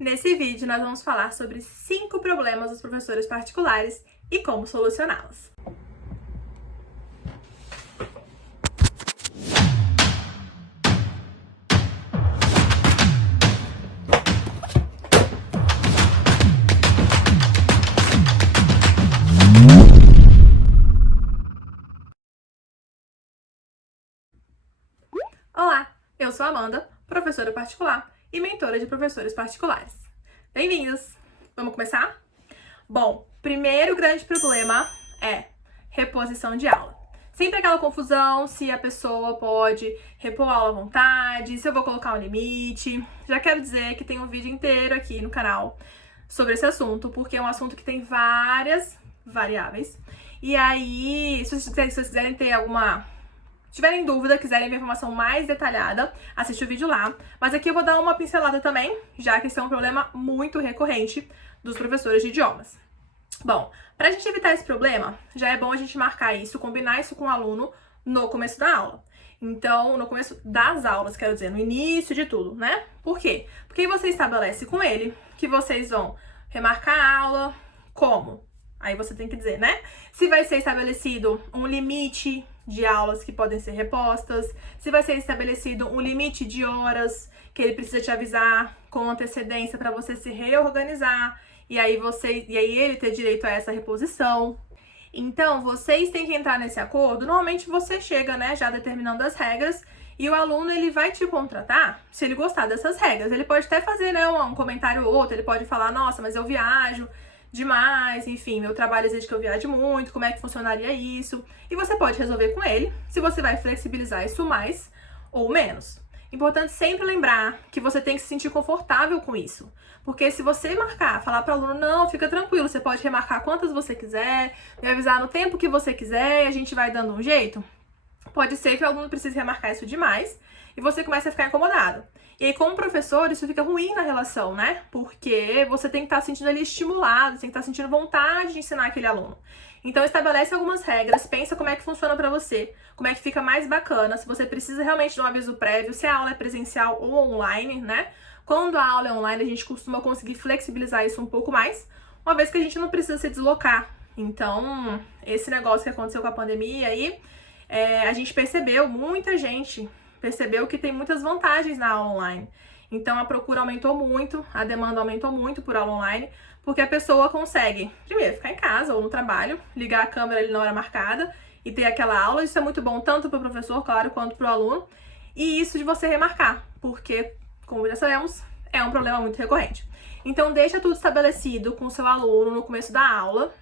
Nesse vídeo, nós vamos falar sobre 5 problemas dos professores particulares e como solucioná-los. Olá, eu sou a Amanda, professora particular e mentora de professores particulares. Bem-vindos! Vamos começar? Bom, primeiro grande problema é reposição de aula. Sempre aquela confusão se a pessoa pode repor a aula à vontade, se eu vou colocar um limite. Já quero dizer que tem um vídeo inteiro aqui no canal sobre esse assunto, porque é um assunto que tem várias variáveis. E aí, se vocês quiserem ter tiverem dúvida, quiserem ver informação mais detalhada, assiste o vídeo lá. Mas aqui eu vou dar uma pincelada também, já que esse é um problema muito recorrente dos professores de idiomas. Bom, pra gente evitar esse problema, já é bom a gente marcar isso, combinar isso com o aluno no começo da aula. Então, no começo das aulas, quero dizer, no início de tudo, né? Por quê? Porque você estabelece com ele que vocês vão remarcar a aula como? Aí você tem que dizer, né? Se vai ser estabelecido um limite de aulas que podem ser repostas, se vai ser estabelecido um limite de horas que ele precisa te avisar com antecedência para você se reorganizar e aí ele ter direito a essa reposição. Então, vocês têm que entrar nesse acordo. Normalmente você chega, né, já determinando as regras e o aluno ele vai te contratar se ele gostar dessas regras. Ele pode até fazer, né, um comentário ou outro, ele pode falar, nossa, mas eu viajo demais, enfim, meu trabalho exige que eu viaje muito, como é que funcionaria isso? E você pode resolver com ele se você vai flexibilizar isso mais ou menos. Importante sempre lembrar que você tem que se sentir confortável com isso. Porque se você falar para o aluno, não, fica tranquilo, você pode remarcar quantas você quiser, me avisar no tempo que você quiser e a gente vai dando um jeito, pode ser que o aluno precise remarcar isso demais e você comece a ficar incomodado. E aí, como professor, isso fica ruim na relação, né? Porque você tem que estar se sentindo ali estimulado, você tem que estar sentindo vontade de ensinar aquele aluno. Então, estabelece algumas regras, pensa como é que funciona pra você, como é que fica mais bacana, se você precisa realmente de um aviso prévio, se a aula é presencial ou online, né? Quando a aula é online, a gente costuma conseguir flexibilizar isso um pouco mais, uma vez que a gente não precisa se deslocar. Então, esse negócio que aconteceu com a pandemia aí, a gente percebeu, muita gente percebeu que tem muitas vantagens na aula online. Então a procura aumentou muito, a demanda aumentou muito por aula online, porque a pessoa consegue, primeiro, ficar em casa ou no trabalho, ligar a câmera ali na hora marcada e ter aquela aula. Isso é muito bom tanto para o professor, claro, quanto para o aluno. E isso de você remarcar, porque, como já sabemos, é um problema muito recorrente. Então deixa tudo estabelecido com o seu aluno no começo da aula,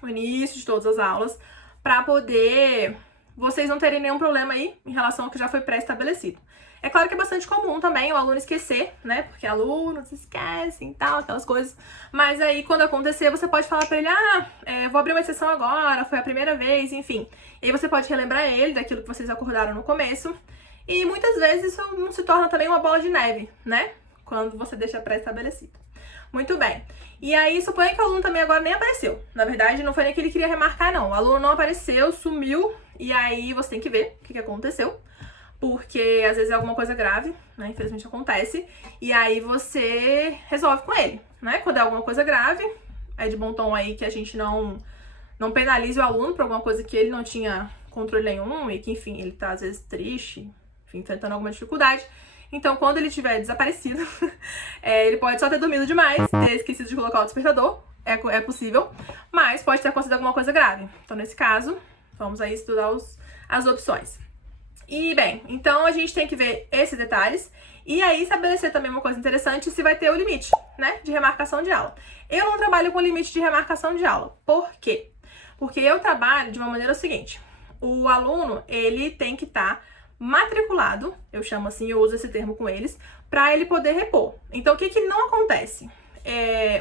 no início de todas as aulas, para poder vocês não terem nenhum problema aí em relação ao que já foi pré-estabelecido. É claro que é bastante comum também o aluno esquecer, né? Porque alunos esquecem e tal, aquelas coisas. Mas aí, quando acontecer, você pode falar pra ele, vou abrir uma exceção agora, foi a primeira vez, enfim. E aí você pode relembrar ele daquilo que vocês acordaram no começo. E muitas vezes isso não se torna também uma bola de neve, né? Quando você deixa pré-estabelecido. Muito bem. E aí, suponha que o aluno também agora nem apareceu. Na verdade, não foi nem que ele queria remarcar, não. O aluno não apareceu, sumiu, e aí você tem que ver o que aconteceu. Porque às vezes é alguma coisa grave, né? Infelizmente acontece. E aí você resolve com ele, né? Quando é alguma coisa grave, é de bom tom aí que a gente não penalize o aluno por alguma coisa que ele não tinha controle nenhum e que, enfim, ele tá às vezes triste, enfim, enfrentando alguma dificuldade. Então, quando ele tiver desaparecido, ele pode só ter dormido demais, ter esquecido de colocar o despertador, é possível, mas pode ter acontecido alguma coisa grave. Então, nesse caso, vamos aí estudar as opções. E, bem, então a gente tem que ver esses detalhes e aí estabelecer também uma coisa interessante se vai ter o limite, né, de remarcação de aula. Eu não trabalho com limite de remarcação de aula. Por quê? Porque eu trabalho de uma maneira seguinte. O aluno, ele tem que estar matriculado, eu chamo assim, eu uso esse termo com eles, para ele poder repor. Então, o que não acontece?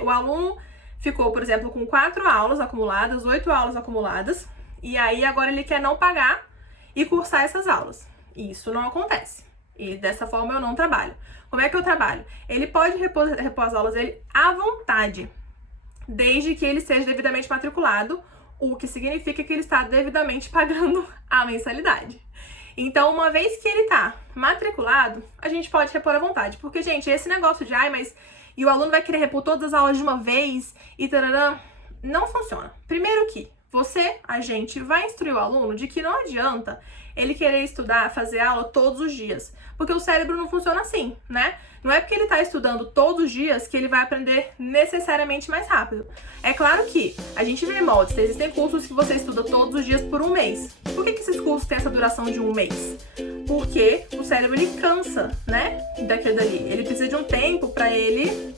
O aluno ficou, por exemplo, com 4 aulas acumuladas, 8 aulas acumuladas, e aí agora ele quer não pagar e cursar essas aulas. Isso não acontece. E dessa forma eu não trabalho. Como é que eu trabalho? Ele pode repor as aulas dele à vontade, desde que ele seja devidamente matriculado, o que significa que ele está devidamente pagando a mensalidade. Então, uma vez que ele tá matriculado, a gente pode repor à vontade. Porque, gente, esse negócio de, mas e o aluno vai querer repor todas as aulas de uma vez e tarará, não funciona. Primeiro que a gente vai instruir o aluno de que não adianta ele querer estudar, fazer aula todos os dias. Porque o cérebro não funciona assim, né? Não é porque ele tá estudando todos os dias que ele vai aprender necessariamente mais rápido. É claro que a gente vê moldes, existem cursos que você estuda todos os dias por um mês. Por que esses cursos têm essa duração de um mês? Porque o cérebro, ele cansa, né, daquilo dali. Ele precisa de um tempo para ele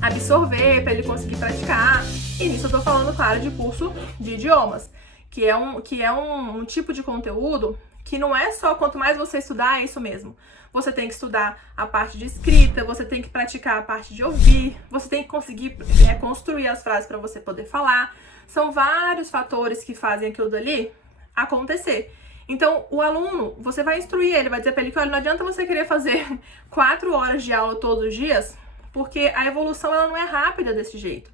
absorver, para ele conseguir praticar. E nisso eu tô falando, claro, de curso de idiomas, que é um tipo de conteúdo que não é só quanto mais você estudar, é isso mesmo. Você tem que estudar a parte de escrita, você tem que praticar a parte de ouvir, você tem que conseguir construir as frases para você poder falar. São vários fatores que fazem aquilo dali acontecer. Então, o aluno, você vai instruir ele, vai dizer para ele que, olha, não adianta você querer fazer 4 horas de aula todos os dias, porque a evolução ela não é rápida desse jeito.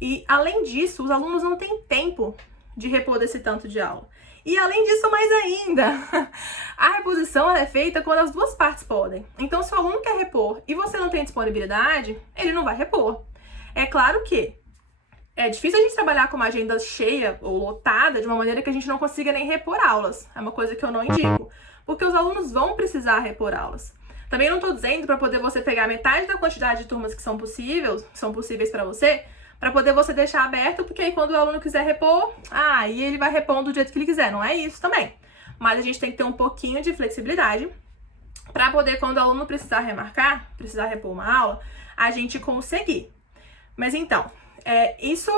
E, além disso, os alunos não têm tempo de repor desse tanto de aula. E além disso, mais ainda, a reposição ela é feita quando as duas partes podem. Então, se o aluno quer repor e você não tem disponibilidade, ele não vai repor. É claro que é difícil a gente trabalhar com uma agenda cheia ou lotada de uma maneira que a gente não consiga nem repor aulas. É uma coisa que eu não indico, porque os alunos vão precisar repor aulas. Também não estou dizendo para poder você pegar metade da quantidade de turmas que são possíveis para você, para poder você deixar aberto, porque aí quando o aluno quiser repor, aí ele vai repondo do jeito que ele quiser. Não é isso também. Mas a gente tem que ter um pouquinho de flexibilidade para poder, quando o aluno precisar remarcar, precisar repor uma aula, a gente conseguir. Mas então, isso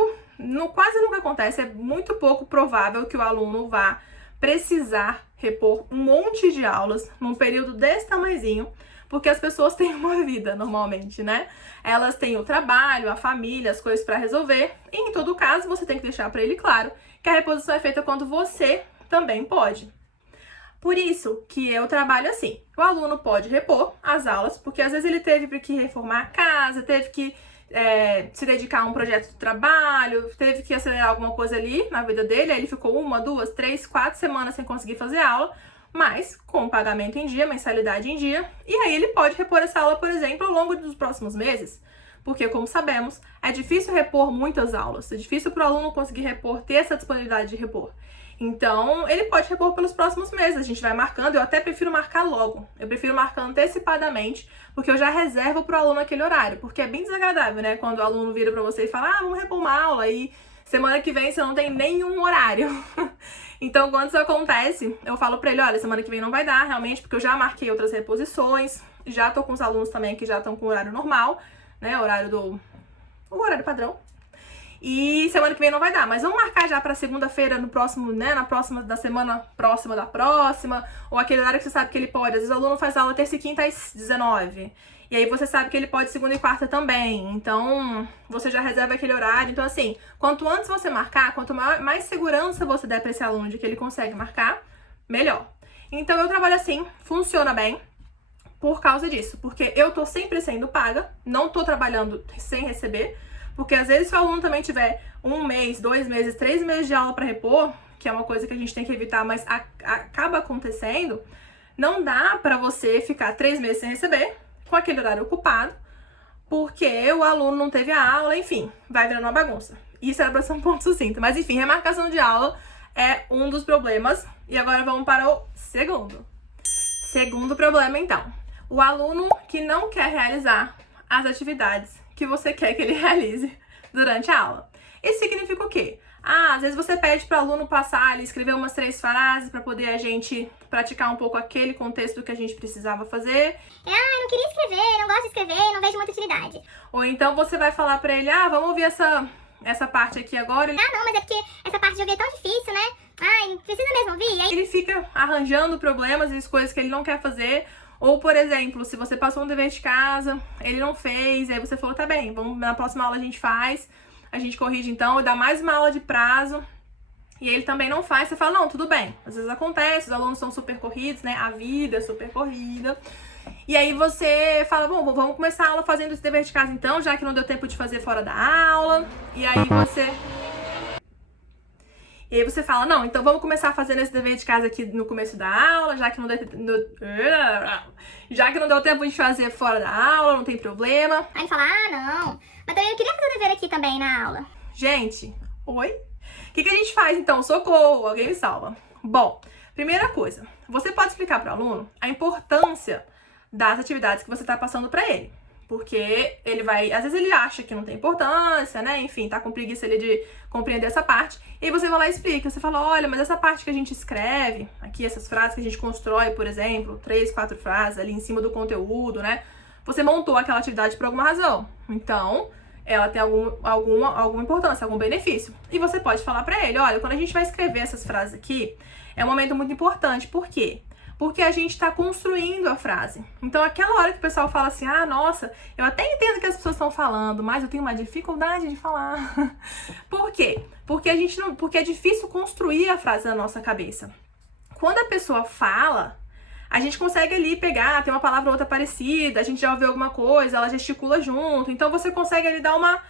quase nunca acontece. É muito pouco provável que o aluno vá precisar repor um monte de aulas num período desse tamanhozinho, porque as pessoas têm uma vida normalmente, né? Elas têm o trabalho, a família, as coisas para resolver. E em todo caso, você tem que deixar para ele claro que a reposição é feita quando você também pode. Por isso que eu trabalho assim. O aluno pode repor as aulas, porque às vezes ele teve que reformar a casa, teve que se dedicar a um projeto de trabalho, teve que acelerar alguma coisa ali na vida dele, aí ele ficou 1, 2, 3, 4 semanas sem conseguir fazer aula, mas com pagamento em dia, mensalidade em dia, e aí ele pode repor essa aula, por exemplo, ao longo dos próximos meses, porque, como sabemos, é difícil repor muitas aulas, é difícil para o aluno conseguir repor, ter essa disponibilidade de repor. Então, ele pode repor pelos próximos meses, a gente vai marcando, eu até prefiro marcar logo, eu prefiro marcar antecipadamente, porque eu já reservo para o aluno aquele horário, porque é bem desagradável, né, quando o aluno vira para você e fala, vamos repor uma aula, e semana que vem você não tem nenhum horário. Então, quando isso acontece, eu falo pra ele, olha, semana que vem não vai dar, realmente, porque eu já marquei outras reposições, já tô com os alunos também que já estão com o horário normal, né, o horário padrão. E semana que vem não vai dar, mas vamos marcar já pra segunda-feira, no próximo, né, da semana próxima da próxima, ou aquele horário que você sabe que ele pode. Às vezes o aluno faz aula terça e quinta às 19. E aí você sabe que ele pode segunda e quarta também. Então, você já reserva aquele horário. Então, assim, quanto antes você marcar, quanto mais segurança você der pra esse aluno de que ele consegue marcar, melhor. Então, eu trabalho assim, funciona bem por causa disso. Porque eu tô sempre sendo paga, não tô trabalhando sem receber. Porque às vezes se o aluno também tiver 1 mês, 2 meses, 3 meses de aula para repor, que é uma coisa que a gente tem que evitar, mas acaba acontecendo, não dá para você ficar 3 meses sem receber, com aquele horário ocupado, porque o aluno não teve a aula, enfim, vai virando uma bagunça. Isso era para ser um ponto sucinto. Mas enfim, remarcação de aula é um dos problemas. E agora vamos para o segundo. Segundo problema, então. O aluno que não quer realizar as atividades que você quer que ele realize durante a aula. Isso significa o quê? Às vezes você pede para o aluno passar ali, escrever umas 3 frases para poder a gente praticar um pouco aquele contexto que a gente precisava fazer. Eu não queria escrever, não gosto de escrever, não vejo muita utilidade. Ou então você vai falar para ele, vamos ouvir essa parte aqui agora. Não, mas é porque essa parte de ouvir é tão difícil, né? Precisa mesmo ouvir. Aí ele fica arranjando problemas e as coisas que ele não quer fazer. Ou, por exemplo, se você passou um dever de casa, ele não fez, aí você falou, tá bem, na próxima aula a gente faz, a gente corrige então, e dá mais uma aula de prazo, e ele também não faz, você fala, não, tudo bem. Às vezes acontece, os alunos são super corridos, né, a vida é super corrida. E aí você fala, bom, vamos começar a aula fazendo esse dever de casa então, já que não deu tempo de fazer fora da aula, e aí E aí você fala, não, então vamos começar fazendo esse dever de casa aqui no começo da aula, já que não deu tempo de fazer fora da aula, não tem problema. Aí ele fala, ah, não, mas também eu queria fazer o dever aqui também na aula. Gente, oi? O que a gente faz então? Socorro, alguém me salva. Bom, primeira coisa, você pode explicar para o aluno a importância das atividades que você está passando para ele. Porque ele vai, às vezes ele acha que não tem importância, né? Enfim, tá com preguiça ali de compreender essa parte. E aí você vai lá e explica. Você fala, olha, mas essa parte que a gente escreve, aqui essas frases que a gente constrói, por exemplo, 3, 4 frases ali em cima do conteúdo, né? Você montou aquela atividade por alguma razão. Então, ela tem alguma importância, algum benefício. E você pode falar pra ele, olha, quando a gente vai escrever essas frases aqui, é um momento muito importante. Por quê? Porque a gente está construindo a frase. Então, aquela hora que o pessoal fala assim, ah, nossa, eu até entendo o que as pessoas estão falando, mas eu tenho uma dificuldade de falar. Por quê? Porque porque é difícil construir a frase na nossa cabeça. Quando a pessoa fala, a gente consegue ali pegar, tem uma palavra ou outra parecida, a gente já ouviu alguma coisa, ela gesticula junto, então você consegue ali dar uma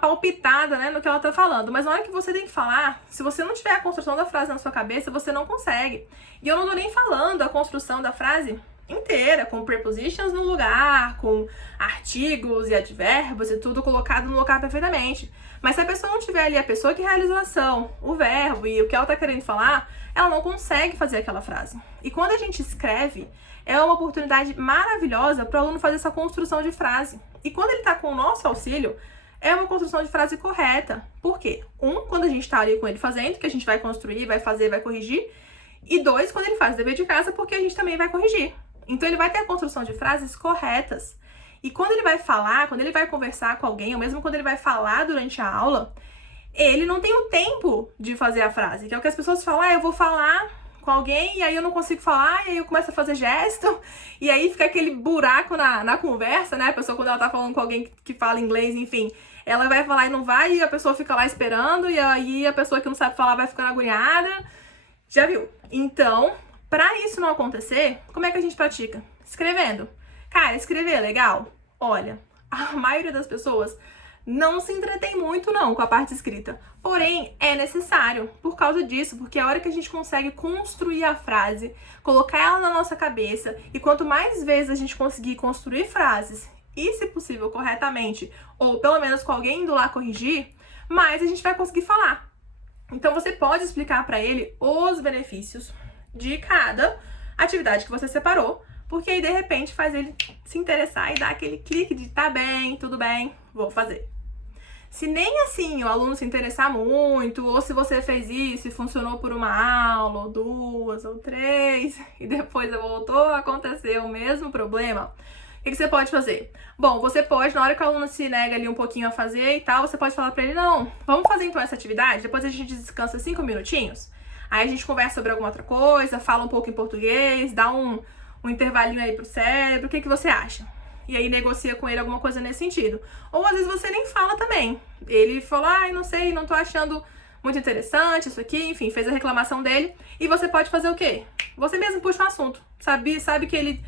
palpitada, né, no que ela tá falando. Mas na hora que você tem que falar, se você não tiver a construção da frase na sua cabeça, você não consegue. E eu não tô nem falando a construção da frase inteira, com prepositions no lugar, com artigos e advérbios e tudo colocado no lugar perfeitamente. Mas se a pessoa não tiver ali a pessoa que realizou a ação, o verbo e o que ela tá querendo falar, ela não consegue fazer aquela frase. E quando a gente escreve, é uma oportunidade maravilhosa para o aluno fazer essa construção de frase. E quando ele tá com o nosso auxílio, é uma construção de frase correta. Por quê? Quando a gente tá ali com ele fazendo, que a gente vai construir, vai fazer, vai corrigir. E 2, quando ele faz o dever de casa, porque a gente também vai corrigir. Então ele vai ter a construção de frases corretas. E quando ele vai falar, quando ele vai conversar com alguém, ou mesmo quando ele vai falar durante a aula, ele não tem o tempo de fazer a frase. Que é o que as pessoas falam, eu vou falar com alguém e aí eu não consigo falar, e aí eu começo a fazer gesto, e aí fica aquele buraco na conversa, né? A pessoa, quando ela tá falando com alguém que fala inglês, enfim, ela vai falar e não vai, e a pessoa fica lá esperando, e aí a pessoa que não sabe falar vai ficando agoniada. Já viu? Então, pra isso não acontecer, como é que a gente pratica? Escrevendo. Cara, escrever é legal? Olha, a maioria das pessoas não se entretém muito não com a parte escrita. Porém, é necessário por causa disso, porque é a hora que a gente consegue construir a frase, colocar ela na nossa cabeça, e quanto mais vezes a gente conseguir construir frases, e se possível corretamente, ou pelo menos com alguém indo lá corrigir, mais a gente vai conseguir falar. Então você pode explicar para ele os benefícios de cada atividade que você separou, porque aí de repente faz ele se interessar e dar aquele clique de tá bem, tudo bem, vou fazer. Se nem assim o aluno se interessar muito, ou se você fez isso e funcionou por uma aula, ou 2, ou 3, e depois voltou a acontecer o mesmo problema, o que você pode fazer? Bom, você pode, na hora que o aluno se nega ali um pouquinho a fazer e tal, você pode falar pra ele, não, vamos fazer então essa atividade, depois a gente descansa 5 minutinhos, aí a gente conversa sobre alguma outra coisa, fala um pouco em português, dá um intervalinho aí pro cérebro, o que você acha? E aí negocia com ele alguma coisa nesse sentido. Ou às vezes você nem fala também. Ele falou, não sei, não tô achando muito interessante isso aqui, enfim, fez a reclamação dele. E você pode fazer o quê? Você mesmo puxa o assunto. Sabe que ele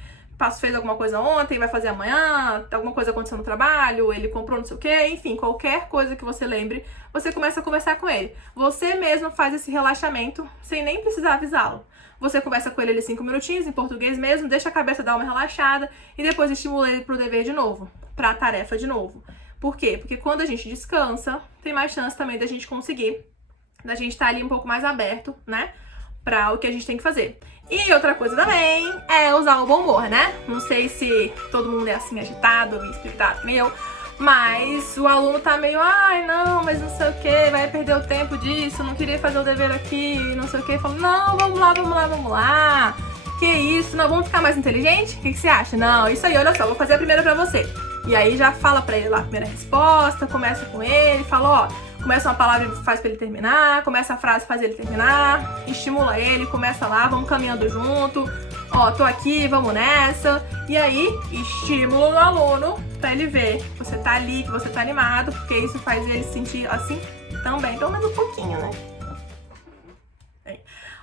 fez alguma coisa ontem, vai fazer amanhã, alguma coisa aconteceu no trabalho, ele comprou não sei o quê, enfim, qualquer coisa que você lembre, você começa a conversar com ele. Você mesmo faz esse relaxamento sem nem precisar avisá-lo. Você conversa com ele ali 5 minutinhos, em português mesmo, deixa a cabeça dar uma relaxada e depois estimula ele pro dever de novo, pra tarefa de novo. Por quê? Porque quando a gente descansa, tem mais chance também da gente conseguir, da gente estar ali um pouco mais aberto, né, pra o que a gente tem que fazer. E outra coisa também é usar o bom humor, né? Não sei se todo mundo é assim agitado e espirituado que nem eu, mas o aluno tá meio, não, mas não sei o que, vai perder o tempo disso, não queria fazer o dever aqui, não sei o que. Fala, não, vamos lá. Que isso, não, vamos ficar mais inteligente? O que você acha? Não, isso aí, olha só, vou fazer a primeira pra você. E aí já fala pra ele lá a primeira resposta, começa com ele, fala, começa uma palavra e faz pra ele terminar, começa a frase, faz ele terminar, estimula ele, começa lá, vamos caminhando junto, tô aqui, vamos nessa. E aí, estímulo no aluno pra ele ver que você tá ali, que você tá animado, porque isso faz ele se sentir assim também, pelo menos um pouquinho, né?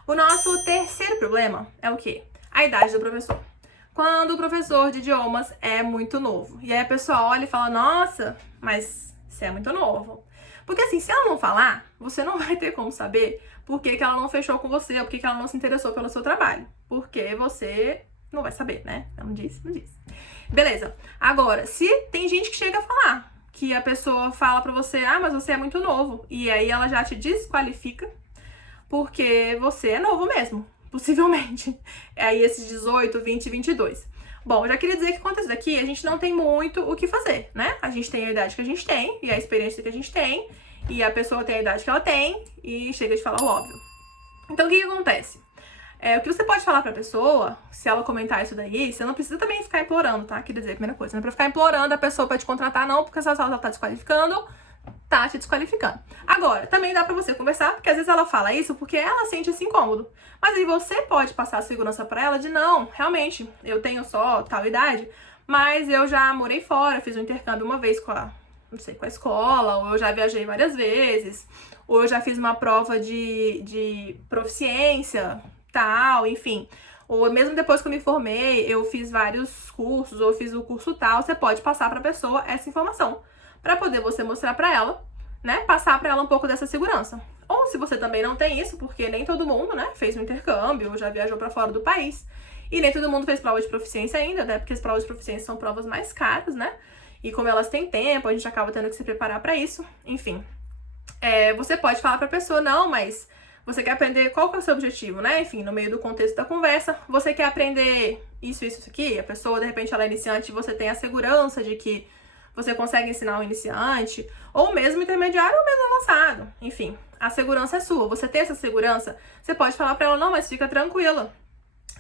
O nosso terceiro problema é o quê? A idade do professor. Quando o professor de idiomas é muito novo. E aí a pessoa olha e fala, nossa, mas você é muito novo. Porque assim, se ela não falar, você não vai ter como saber por que que ela não fechou com você, ou por que que ela não se interessou pelo seu trabalho. Porque você não vai saber, né? Eu não disse, não disse. Beleza. Agora, se tem gente que chega a falar, que a pessoa fala pra você, ah, mas você é muito novo, e aí ela já te desqualifica, porque você é novo mesmo, possivelmente. É aí esses 18, 20, 22. Bom, eu já queria dizer que quanto a isso daqui, a gente não tem muito o que fazer, né? A gente tem a idade que a gente tem, e a experiência que a gente tem, e a pessoa tem a idade que ela tem, e chega de falar o óbvio. Então, o que acontece? O que você pode falar pra pessoa, se ela comentar isso daí, você não precisa também ficar implorando, tá? Quer dizer, a primeira coisa, não é pra ficar implorando a pessoa pra te contratar, não, porque se ela tá desqualificando, tá te desqualificando. Agora, também dá pra você conversar, porque às vezes ela fala isso porque ela sente esse incômodo. Mas aí você pode passar a segurança pra ela de, não, realmente, eu tenho só tal idade, mas eu já morei fora, fiz um intercâmbio uma vez com a escola, ou eu já viajei várias vezes, ou eu já fiz uma prova de proficiência, tal, enfim. Ou mesmo depois que eu me formei, eu fiz vários cursos, ou eu fiz o curso tal, você pode passar pra pessoa essa informação, pra poder você mostrar pra ela, né, passar pra ela um pouco dessa segurança. Ou se você também não tem isso, porque nem todo mundo, né, fez um intercâmbio, ou já viajou pra fora do país, e nem todo mundo fez prova de proficiência ainda, né, porque as provas de proficiência são provas mais caras, né, e como elas têm tempo, a gente acaba tendo que se preparar pra isso, enfim. Você pode falar pra pessoa, não, mas você quer aprender, qual que é o seu objetivo, né? Enfim, no meio do contexto da conversa, você quer aprender isso aqui, a pessoa, de repente, ela é iniciante e você tem a segurança de que você consegue ensinar um iniciante, ou mesmo intermediário, ou mesmo avançado. Enfim, a segurança é sua. Você tem essa segurança, você pode falar pra ela, não, mas fica tranquila.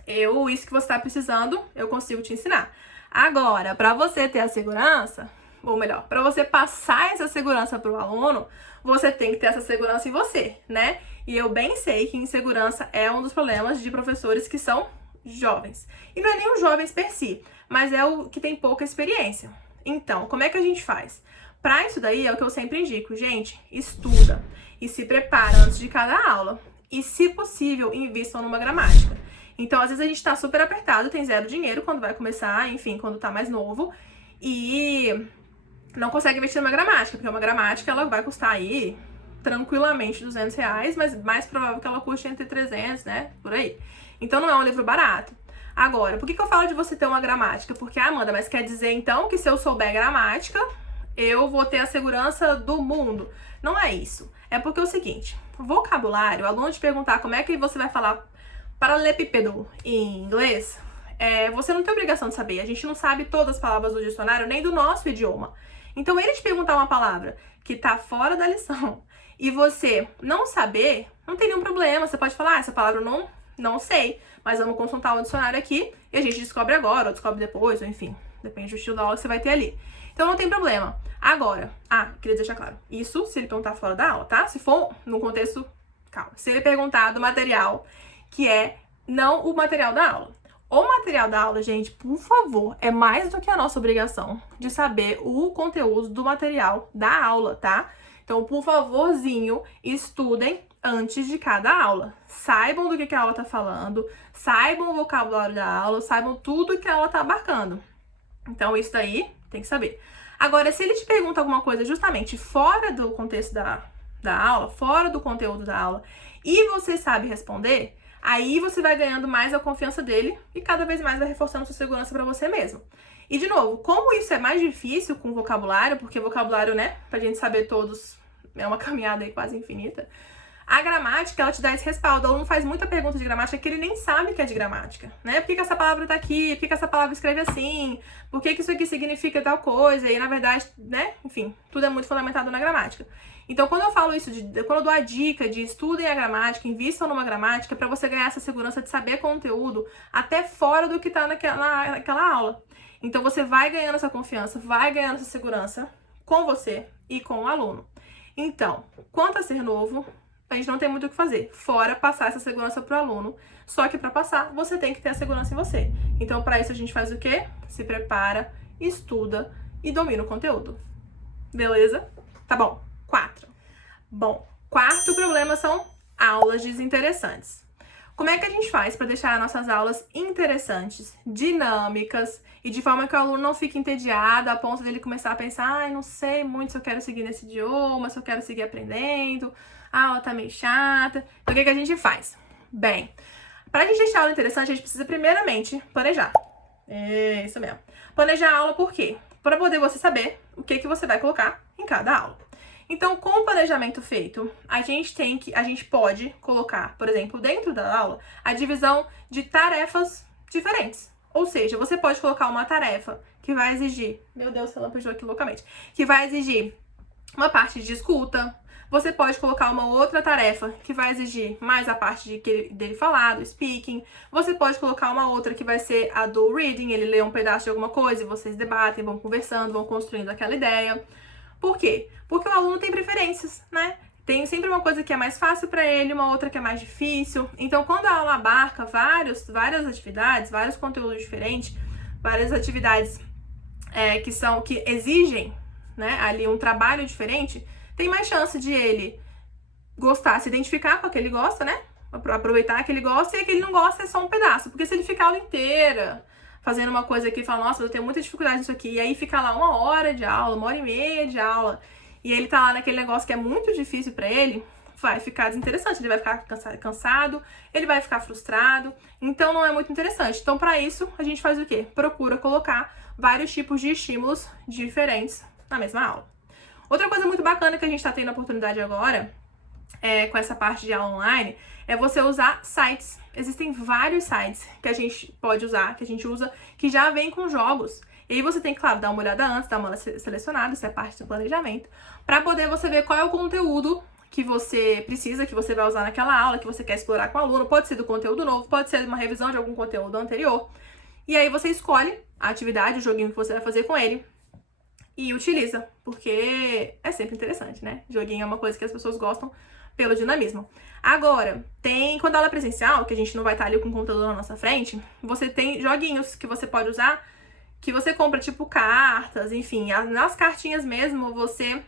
Isso que você tá precisando, eu consigo te ensinar. Agora, pra você ter a segurança, ou melhor, pra você passar essa segurança pro aluno, você tem que ter essa segurança em você, né? E eu bem sei que insegurança é um dos problemas de professores que são jovens. E não é nem os jovens per si, mas é o que tem pouca experiência. Então, como é que a gente faz? Pra isso daí é o que eu sempre indico, gente, estuda e se prepara antes de cada aula. E, se possível, invistam numa gramática. Então, às vezes a gente tá super apertado, tem zero dinheiro quando vai começar, enfim, quando tá mais novo, e não consegue investir numa gramática, porque uma gramática ela vai custar aí tranquilamente R$200, mas mais provável que ela custe entre 300, né, por aí. Então não é um livro barato. Agora, por que eu falo de você ter uma gramática? Porque, Amanda, mas quer dizer então que se eu souber gramática, eu vou ter a segurança do mundo? Não é isso. É porque é o seguinte, vocabulário, o aluno te perguntar como é que você vai falar paralelepípedo em inglês, você não tem obrigação de saber. A gente não sabe todas as palavras do dicionário, nem do nosso idioma. Então, ele te perguntar uma palavra que tá fora da lição e você não saber, não tem nenhum problema. Você pode falar, essa palavra eu não sei, mas vamos consultar o dicionário aqui e a gente descobre agora, ou descobre depois, ou enfim, depende do estilo da aula que você vai ter ali. Então, não tem problema. Agora, queria deixar claro, isso se ele perguntar fora da aula, tá? Se for no contexto, calma, se ele perguntar do material, que é não o material da aula. O material da aula, gente, por favor, é mais do que a nossa obrigação de saber o conteúdo do material da aula, tá? Então, por favorzinho, estudem antes de cada aula. Saibam do que a aula tá falando, saibam o vocabulário da aula, saibam tudo que a aula tá abarcando. Então, isso daí tem que saber. Agora, se ele te pergunta alguma coisa justamente fora do contexto da aula, fora do conteúdo da aula, e você sabe responder, aí você vai ganhando mais a confiança dele e cada vez mais vai reforçando sua segurança pra você mesmo. E, de novo, como isso é mais difícil com vocabulário, porque vocabulário, né, pra gente saber todos, é uma caminhada aí quase infinita, a gramática, ela te dá esse respaldo. O aluno faz muita pergunta de gramática que ele nem sabe que é de gramática, né? Por que essa palavra tá aqui? Por que essa palavra escreve assim? Por que isso aqui significa tal coisa? E, na verdade, né, enfim, tudo é muito fundamentado na gramática. Então, quando eu falo isso, quando eu dou a dica de estudem a gramática, invistam numa gramática, para você ganhar essa segurança de saber conteúdo até fora do que tá naquela aula. Então, você vai ganhando essa confiança, vai ganhando essa segurança com você e com o aluno. Então, quanto a ser novo, a gente não tem muito o que fazer, fora passar essa segurança pro aluno. Só que para passar, você tem que ter a segurança em você. Então, para isso, a gente faz o quê? Se prepara, estuda e domina o conteúdo. Beleza? Tá bom. 4. Bom, quarto problema são aulas desinteressantes. Como é que a gente faz para deixar nossas aulas interessantes, dinâmicas e de forma que o aluno não fique entediado a ponto dele começar a pensar, ai, não sei muito se eu quero seguir nesse idioma, se eu quero seguir aprendendo, a aula tá meio chata. Então, o que a gente faz? Bem, para a gente deixar a aula interessante, a gente precisa primeiramente planejar. É isso mesmo. Planejar a aula por quê? Para poder você saber o que você vai colocar em cada aula. Então, com o planejamento feito, a gente pode colocar, por exemplo, dentro da aula, a divisão de tarefas diferentes. Ou seja, você pode colocar uma tarefa que vai exigir, meu Deus, você lampejou aqui loucamente, que vai exigir uma parte de escuta. Você pode colocar uma outra tarefa que vai exigir mais a parte dele falar, do speaking. Você pode colocar uma outra que vai ser a do reading, ele lê um pedaço de alguma coisa e vocês debatem, vão conversando, vão construindo aquela ideia. Por quê? Porque o aluno tem preferências, né? Tem sempre uma coisa que é mais fácil para ele, uma outra que é mais difícil. Então, quando a aula abarca várias atividades, vários conteúdos diferentes, várias atividades que exigem, né, ali um trabalho diferente, tem mais chance de ele gostar, se identificar com aquele que ele gosta, né? Aproveitar que ele gosta, e que ele não gosta é só um pedaço. Porque se ele ficar a aula inteira fazendo uma coisa que fala, nossa, eu tenho muita dificuldade nisso aqui, e aí fica lá 1 hora de aula, 1h30 de aula, e ele tá lá naquele negócio que é muito difícil pra ele, vai ficar desinteressante, ele vai ficar cansado, ele vai ficar frustrado, então não é muito interessante. Então, pra isso, a gente faz o quê? Procura colocar vários tipos de estímulos diferentes na mesma aula. Outra coisa muito bacana que a gente tá tendo a oportunidade agora, com essa parte de aula online, é você usar sites. Existem vários sites que a gente pode usar, que a gente usa, que já vem com jogos. E aí você tem que, claro, dar uma olhada antes, dar uma selecionada, isso é parte do planejamento, pra poder você ver qual é o conteúdo que você precisa, que você vai usar naquela aula, que você quer explorar com o aluno. Pode ser do conteúdo novo, pode ser uma revisão de algum conteúdo anterior. E aí você escolhe a atividade, o joguinho que você vai fazer com ele, e utiliza, porque é sempre interessante, né? Joguinho é uma coisa que as pessoas gostam pelo dinamismo. Agora, quando a aula é presencial, que a gente não vai estar ali com o computador na nossa frente, você tem joguinhos que você pode usar, que você compra tipo cartas, enfim, nas cartinhas mesmo você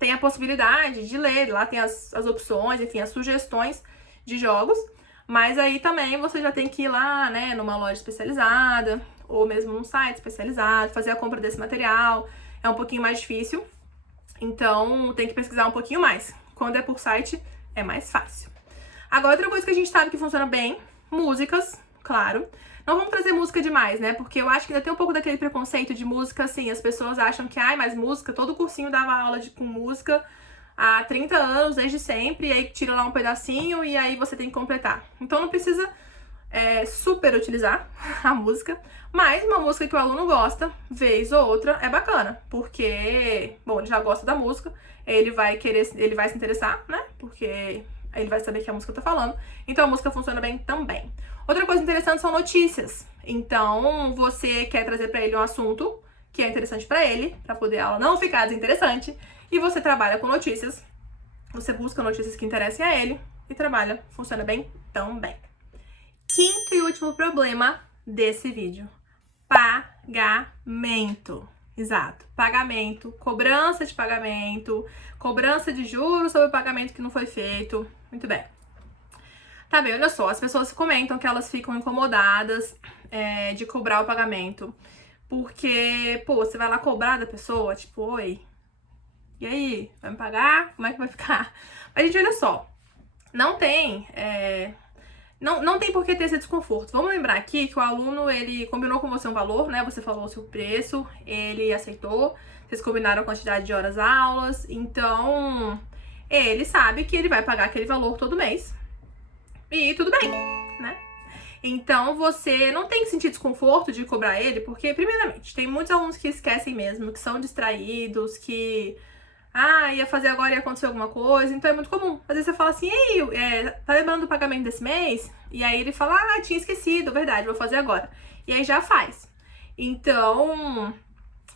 tem a possibilidade de ler, lá tem as opções, enfim, as sugestões de jogos, mas aí também você já tem que ir lá, né, numa loja especializada, ou mesmo num site especializado, fazer a compra desse material, é um pouquinho mais difícil, então tem que pesquisar um pouquinho mais. Quando é por site, é mais fácil. Agora, outra coisa que a gente sabe que funciona bem, músicas, claro. Não vamos trazer música demais, né, porque eu acho que ainda tem um pouco daquele preconceito de música, assim, as pessoas acham que, mas música, todo cursinho dava aula com música há 30 anos, desde sempre, e aí tira lá um pedacinho e aí você tem que completar. Então não precisa super utilizar a música, mas uma música que o aluno gosta, vez ou outra, é bacana, porque, bom, ele já gosta da música, ele vai se interessar, né, porque ele vai saber que a música tá falando, então a música funciona bem também. Outra coisa interessante são notícias, então você quer trazer pra ele um assunto que é interessante pra ele, pra poder a aula não ficar desinteressante, e você trabalha com notícias, você busca notícias que interessem a ele, e trabalha, funciona bem também. Quinto e último problema desse vídeo: pagamento. Exato, pagamento, cobrança de pagamento, cobrança de juros sobre o pagamento que não foi feito. Muito bem. Tá bem, olha só, as pessoas comentam que elas ficam incomodadas de cobrar o pagamento, porque, pô, você vai lá cobrar da pessoa, tipo, oi, e aí, vai me pagar? Como é que vai ficar? Mas, gente, olha só, não tem por que ter esse desconforto. Vamos lembrar aqui que o aluno, ele combinou com você um valor, né? Você falou o seu preço, ele aceitou, vocês combinaram a quantidade de horas aulas, então ele sabe que ele vai pagar aquele valor todo mês. E tudo bem, né? Então você não tem que sentir desconforto de cobrar ele, porque, primeiramente, tem muitos alunos que esquecem mesmo, que são distraídos, que ia fazer agora e aconteceu alguma coisa, então é muito comum. Às vezes você fala assim, ei, tá lembrando do pagamento desse mês? E aí ele fala, tinha esquecido, verdade, vou fazer agora. E aí já faz. Então,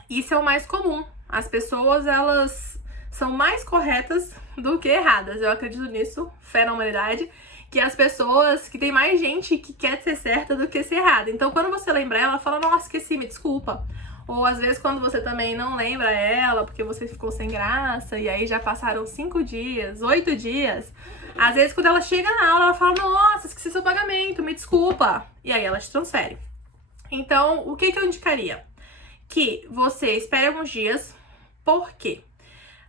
isso é o mais comum. As pessoas, elas são mais corretas do que erradas. Eu acredito nisso, fé na humanidade, que as pessoas, que tem mais gente que quer ser certa do que ser errada. Então, quando você lembra ela fala, nossa, esqueci, me desculpa. Ou às vezes quando você também não lembra ela, porque você ficou sem graça, e aí já passaram 5 dias, 8 dias. Às vezes quando ela chega na aula, ela fala, nossa, esqueci seu pagamento, me desculpa. E aí ela te transfere. Então, o que eu indicaria? Que você espere alguns dias, porque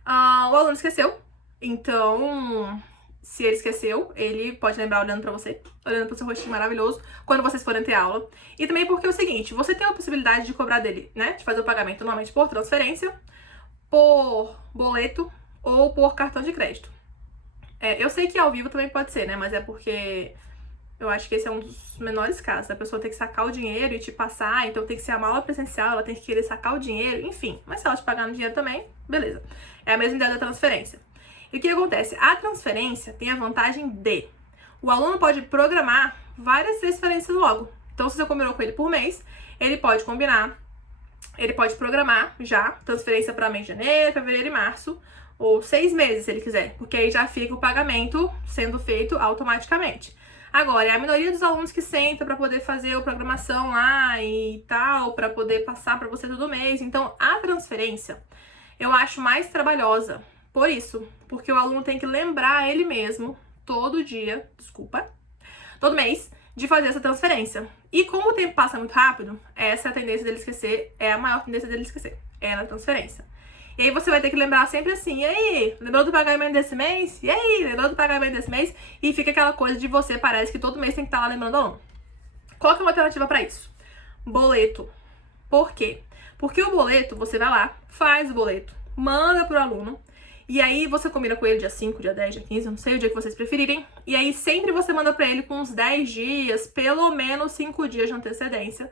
o aluno esqueceu. Então, se ele esqueceu, ele pode lembrar olhando pra você, olhando pro seu rostinho maravilhoso, quando vocês forem ter aula. E também porque é o seguinte, você tem a possibilidade de cobrar dele, né? De fazer o pagamento normalmente por transferência, por boleto ou por cartão de crédito. Eu sei que ao vivo também pode ser, né? Mas é porque eu acho que esse é um dos menores casos. A pessoa tem que sacar o dinheiro e te passar, então tem que ser uma aula presencial, ela tem que querer sacar o dinheiro, enfim. Mas se ela te pagar no dinheiro também, beleza. É a mesma ideia da transferência. E o que acontece? A transferência tem a vantagem de o aluno pode programar várias transferências logo. Então, se você combinou com ele por mês, ele pode combinar, ele pode programar já transferência para mês de janeiro, fevereiro e março, ou 6 meses, se ele quiser, porque aí já fica o pagamento sendo feito automaticamente. Agora, é a minoria dos alunos que senta para poder fazer a programação lá e tal, para poder passar para você todo mês. Então, a transferência eu acho mais trabalhosa. Por isso, porque o aluno tem que lembrar ele mesmo todo dia, todo mês, de fazer essa transferência. E como o tempo passa muito rápido, essa é a tendência dele esquecer, é a maior tendência dele esquecer, é na transferência. E aí você vai ter que lembrar sempre assim, e aí, lembrou do pagamento desse mês? E aí, lembrou do pagamento desse mês? E fica aquela coisa de você, parece que todo mês tem que estar lá lembrando o aluno. Qual que é uma alternativa para isso? Boleto. Por quê? Porque o boleto, você vai lá, faz o boleto, manda pro aluno, e aí você combina com ele dia 5, dia 10, dia 15, não sei, o dia que vocês preferirem. E aí sempre você manda pra ele com uns 10 dias, pelo menos 5 dias de antecedência.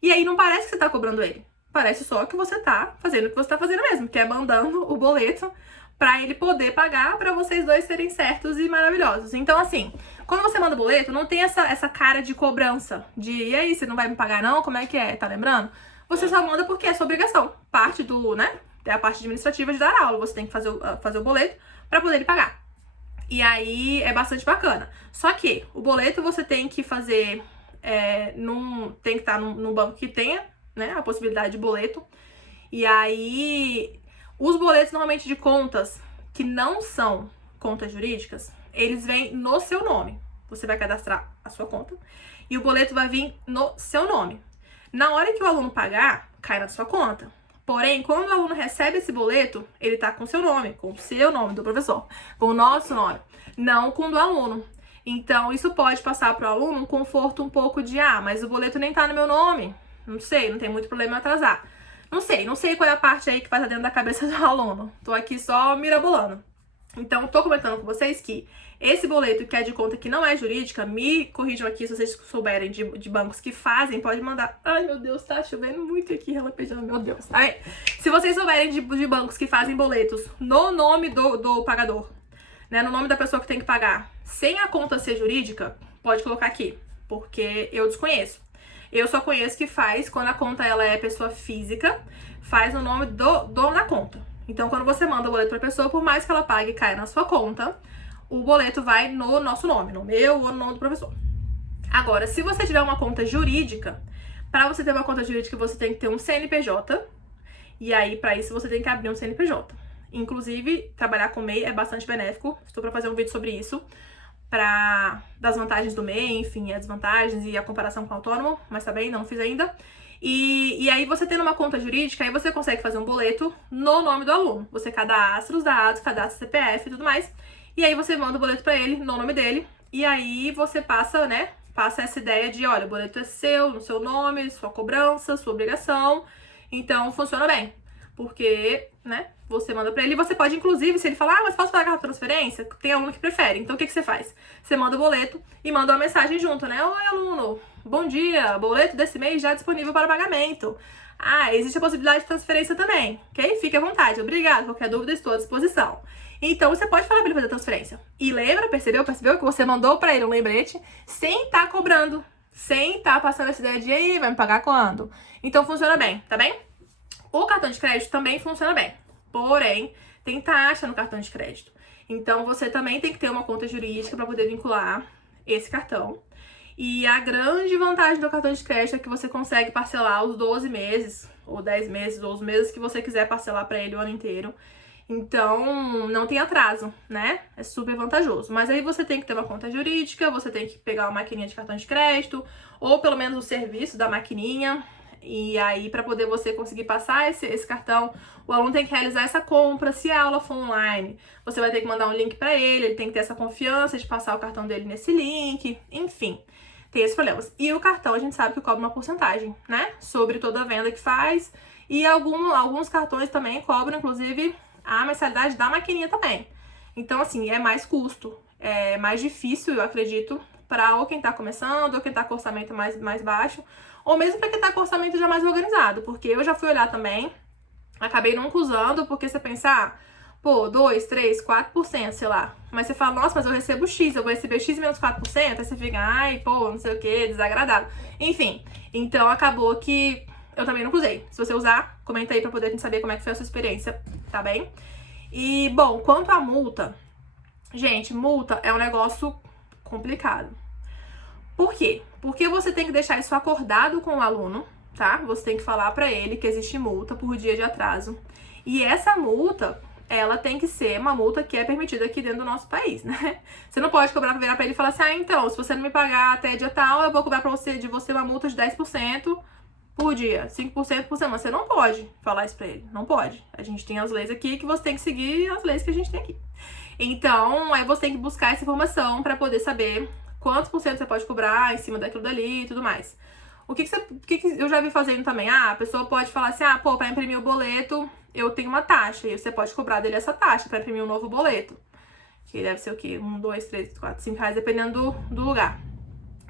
E aí não parece que você tá cobrando ele. Parece só que você tá fazendo o que você tá fazendo mesmo, que é mandando o boleto pra ele poder pagar, pra vocês dois serem certos e maravilhosos. Então, assim, quando você manda o boleto, não tem essa cara de cobrança, de e aí, você não vai me pagar não? Como é que é? Tá lembrando? Você só manda porque é sua obrigação. Parte do, né? É a parte administrativa de dar aula. Você tem que fazer o boleto pra poder ele pagar. E aí é bastante bacana. Só que o boleto você tem que fazer, tem que estar num banco que tenha, né, a possibilidade de boleto. E aí, os boletos normalmente de contas que não são contas jurídicas, eles vêm no seu nome. Você vai cadastrar a sua conta e o boleto vai vir no seu nome. Na hora que o aluno pagar, cai na sua conta. Porém, quando o aluno recebe esse boleto, ele tá com o seu nome, com o seu nome do professor, com o nosso nome, não com o do aluno. Então, isso pode passar para o aluno um conforto um pouco de, mas o boleto nem tá no meu nome. Não sei, não tem muito problema em atrasar. Não sei qual é a parte aí que vai estar dentro da cabeça do aluno. Tô aqui só mirabolando. Então, tô comentando com vocês que esse boleto que é de conta que não é jurídica, me corrijam aqui se vocês souberem de bancos que fazem, pode mandar. Ai, meu Deus, tá chovendo muito aqui, relampejando, meu Deus. Tá bem? Se vocês souberem de bancos que fazem boletos no nome do pagador, né, no nome da pessoa que tem que pagar, sem a conta ser jurídica, pode colocar aqui, porque eu desconheço. Eu só conheço que faz quando a conta ela é pessoa física, faz no nome do dono da conta. Então, quando você manda o boleto pra pessoa, por mais que ela pague e caia na sua conta, o boleto vai no nosso nome, no meu ou no nome do professor. Agora, se você tiver uma conta jurídica, para você ter uma conta jurídica, você tem que ter um CNPJ, e aí, para isso, você tem que abrir um CNPJ. Inclusive, trabalhar com MEI é bastante benéfico, estou para fazer um vídeo sobre isso, das vantagens do MEI, enfim, as desvantagens e a comparação com o autônomo, mas tá bem, não fiz ainda. E aí você tendo uma conta jurídica, aí você consegue fazer um boleto no nome do aluno. Você cadastra os dados, cadastra CPF e tudo mais, e aí você manda o boleto pra ele, no nome dele, e aí você passa, né, essa ideia de, olha, o boleto é seu, no seu nome, sua cobrança, sua obrigação, então funciona bem. Porque, né, você manda pra ele e você pode, inclusive, se ele falar, mas posso pagar a transferência? Tem aluno que prefere. Então, o que você faz? Você manda o boleto e manda uma mensagem junto, né? Oi, aluno, bom dia, boleto desse mês já disponível para pagamento. Existe a possibilidade de transferência também, ok? Fique à vontade, obrigado. Qualquer dúvida, estou à disposição. Então, você pode falar pra ele fazer a transferência. E lembra, percebeu que você mandou pra ele um lembrete sem estar cobrando, sem estar passando essa ideia de, aí, vai me pagar quando? Então, funciona bem, tá bem? O cartão de crédito também funciona bem, porém, tem taxa no cartão de crédito. Então, você também tem que ter uma conta jurídica para poder vincular esse cartão. E a grande vantagem do cartão de crédito é que você consegue parcelar os 12 meses, ou 10 meses, ou os meses que você quiser parcelar para ele o ano inteiro. Então, não tem atraso, né? É super vantajoso. Mas aí você tem que ter uma conta jurídica, você tem que pegar uma maquininha de cartão de crédito, ou pelo menos o serviço da maquininha. E aí, para poder você conseguir passar esse cartão, o aluno tem que realizar essa compra. Se a aula for online, você vai ter que mandar um link para ele tem que ter essa confiança de passar o cartão dele nesse link, enfim. Tem esses problemas. E o cartão, a gente sabe que cobra uma porcentagem, né? Sobre toda a venda que faz. E alguns cartões também cobram, inclusive, a mensalidade da maquininha também. Então, assim, é mais custo. É mais difícil, eu acredito, para ou quem tá começando, ou quem tá com orçamento mais baixo, ou mesmo para quem tá com orçamento já mais organizado. Porque eu já fui olhar também, acabei nunca usando, porque você pensa, pô, 2, 3, 4%, sei lá. Mas você fala, nossa, mas eu recebo X, eu vou receber X menos 4%, aí você fica, ai, pô, não sei o que, desagradável. Enfim, então acabou que eu também não usei. Se você usar, comenta aí pra poder saber como é que foi a sua experiência, tá bem? E, bom, quanto à multa, gente, multa é um negócio complicado. Por quê? Porque você tem que deixar isso acordado com o aluno, tá? Você tem que falar pra ele que existe multa por dia de atraso. E essa multa, ela tem que ser uma multa que é permitida aqui dentro do nosso país, né? Você não pode virar pra ele e falar assim, ah, então, se você não me pagar até dia tal, eu vou cobrar de você uma multa de 10% por dia, 5% por semana. Você não pode falar isso pra ele, não pode. A gente tem as leis aqui que você tem que seguir as leis que a gente tem aqui. Então, aí você tem que buscar essa informação pra poder saber quantos por cento você pode cobrar em cima daquilo dali e tudo mais. O que eu já vi fazendo também? Ah, a pessoa pode falar assim, ah, pô, pra imprimir o boleto, eu tenho uma taxa, e você pode cobrar dele essa taxa pra imprimir um novo boleto. Que deve ser o quê? 1, 2, 3, 4, 5 reais, dependendo do lugar,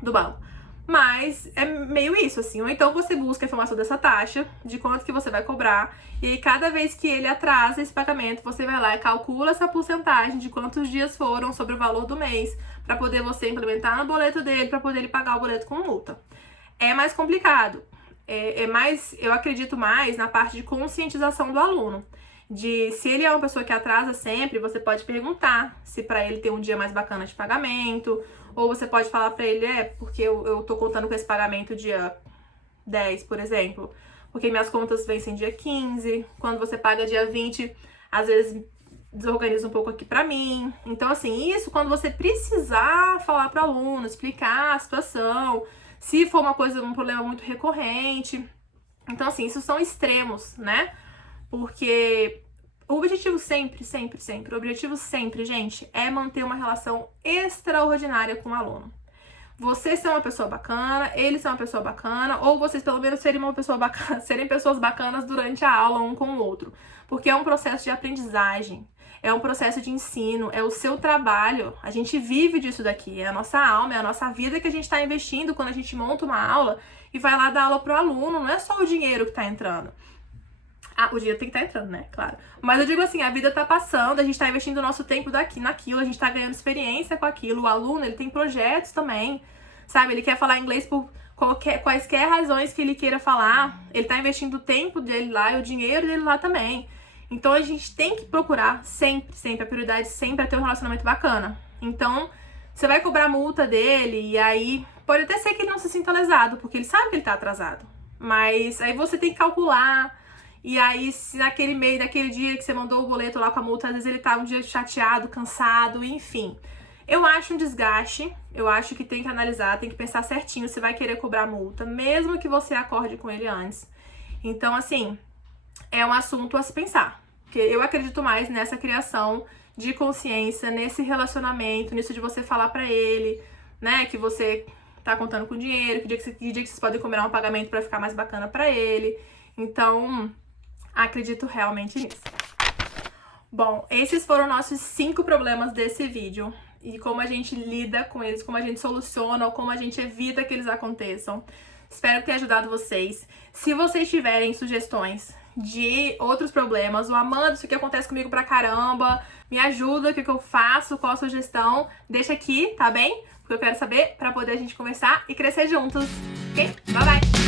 do banco. Mas é meio isso, assim. Ou então você busca a informação dessa taxa, de quanto que você vai cobrar, e aí cada vez que ele atrasa esse pagamento, você vai lá e calcula essa porcentagem de quantos dias foram sobre o valor do mês, pra poder você implementar no boleto dele, pra poder ele pagar o boleto com multa. É mais complicado. Eu acredito mais na parte de conscientização do aluno. De se ele é uma pessoa que atrasa sempre, você pode perguntar se pra ele tem um dia mais bacana de pagamento, ou você pode falar pra ele, porque eu tô contando com esse pagamento dia 10, por exemplo, porque minhas contas vencem dia 15, quando você paga dia 20, às vezes desorganiza um pouco aqui pra mim. Então, assim, isso quando você precisar falar pro aluno, explicar a situação, se for um problema muito recorrente. Então, assim, isso são extremos, né? Porque o objetivo sempre, gente, é manter uma relação extraordinária com o aluno. Você ser uma pessoa bacana, ele ser uma pessoa bacana, ou vocês pelo menos serem uma pessoa bacana, serem pessoas bacanas durante a aula um com o outro. Porque é um processo de aprendizagem, é um processo de ensino, é o seu trabalho. A gente vive disso daqui, é a nossa alma, é a nossa vida que a gente está investindo quando a gente monta uma aula e vai lá dar aula pro aluno. Não é só o dinheiro que tá entrando. Ah, o dinheiro tem que estar entrando, né? Claro. Mas eu digo assim, a vida tá passando, a gente tá investindo o nosso tempo naquilo, a gente tá ganhando experiência com aquilo. O aluno, ele tem projetos também, sabe? Ele quer falar inglês por quaisquer razões que ele queira falar. Ele tá investindo o tempo dele lá e o dinheiro dele lá também. Então a gente tem que procurar sempre, a prioridade sempre é ter um relacionamento bacana. Então, você vai cobrar a multa dele e aí pode até ser que ele não se sinta lesado, porque ele sabe que ele tá atrasado. Mas aí você tem que calcular. E aí, se naquele dia que você mandou o boleto lá com a multa, às vezes ele tá um dia chateado, cansado, enfim. Eu acho um desgaste, eu acho que tem que analisar, tem que pensar certinho se vai querer cobrar multa, mesmo que você acorde com ele antes. Então, assim, é um assunto a se pensar. Porque eu acredito mais nessa criação de consciência, nesse relacionamento, nisso de você falar pra ele, né, que você tá contando com dinheiro, que dia que vocês podem combinar um pagamento pra ficar mais bacana pra ele. Então, acredito realmente nisso. Bom, esses foram nossos 5 problemas desse vídeo. E como a gente lida com eles, como a gente soluciona ou como a gente evita que eles aconteçam. Espero ter ajudado vocês. Se vocês tiverem sugestões de outros problemas, ou Amanda, isso aqui acontece comigo pra caramba, me ajuda, o que eu faço, qual a sugestão, deixa aqui, tá bem? Porque eu quero saber pra poder a gente conversar e crescer juntos, ok? Bye, bye!